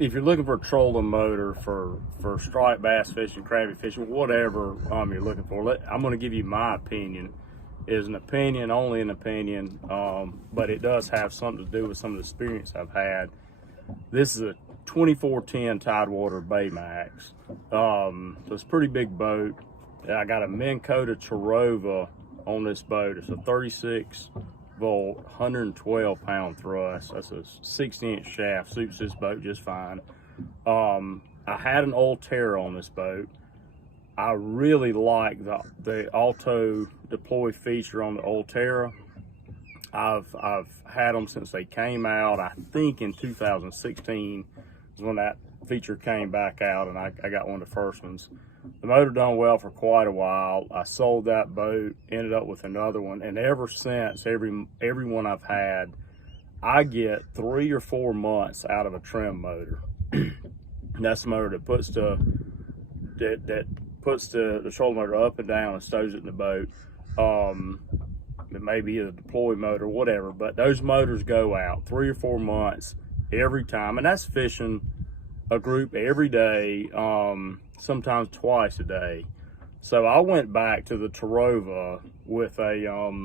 if you're looking for a trolling motor for striped bass fishing, crappie fishing, whatever you're looking for, I'm going to give you my opinion. It is an opinion, only an opinion, but it does have something to do with some of the experience I've had. This is a 2410 Tidewater Baymax. So it's a pretty big boat. I got a Minn Kota Terrova on this boat. It's a 36 volt, 112 pound thrust. That's a 60-inch shaft, suits this boat just fine. I had an 𝚃𝚘𝚘𝚘 on this boat. I really like the auto deploy feature on the 𝚃𝚘𝚘𝚘. I've had them since they came out. I think in 2016 is when that feature came back out, and I got one of the first ones. The motor done well for quite a while. I sold that boat, ended up with another one, and ever since, every one I've had, I get 3 or 4 months out of a trim motor. That's the motor that puts the trolling motor up and down and stows it in the boat. It may be a deploy motor, whatever, but those motors go out 3 or 4 months every time, and that's fishing a group every day, sometimes twice a day. So I went back to the Terrova with a,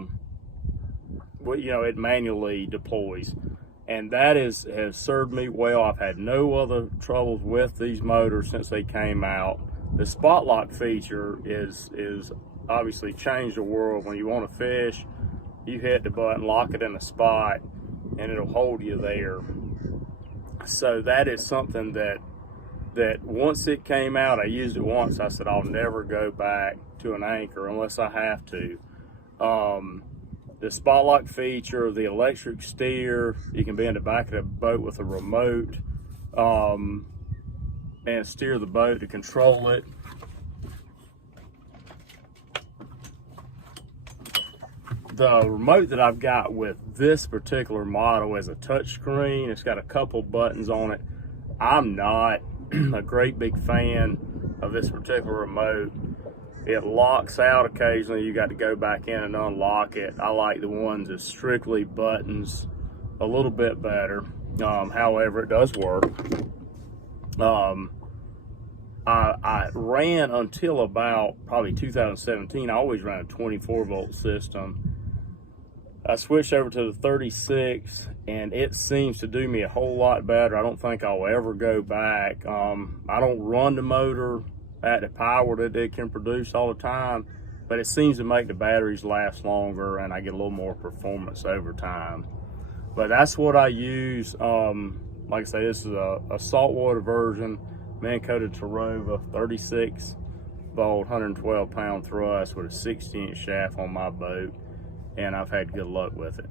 it manually deploys, and that has served me well. I've had no other troubles with these motors since they came out. The spot lock feature is obviously changed the world. When you want to fish, you hit the button, lock it in a spot, and it'll hold you there. So that is something that once it came out, I used it once. I said, I'll never go back to an anchor unless I have to. The spot lock feature, the electric steer, you can be in the back of the boat with a remote and steer the boat to control it. The remote that I've got with this particular model is a touch screen. It's got a couple buttons on it. I'm not a great big fan of this particular remote. It locks out occasionally. You got to go back in and unlock it. I like the ones that strictly buttons a little bit better. However, it does work. I ran until about probably 2017. I always ran a 24 volt system. I switched over to the 36, and it seems to do me a whole lot better. I don't think I'll ever go back. I don't run the motor at the power that it can produce all the time, but it seems to make the batteries last longer, and I get a little more performance over time. But that's what I use. Like I say, this is a saltwater version, Minn Kota Terrova, 36 volt, 112 pound thrust with a 60-inch shaft on my boat, and I've had good luck with it.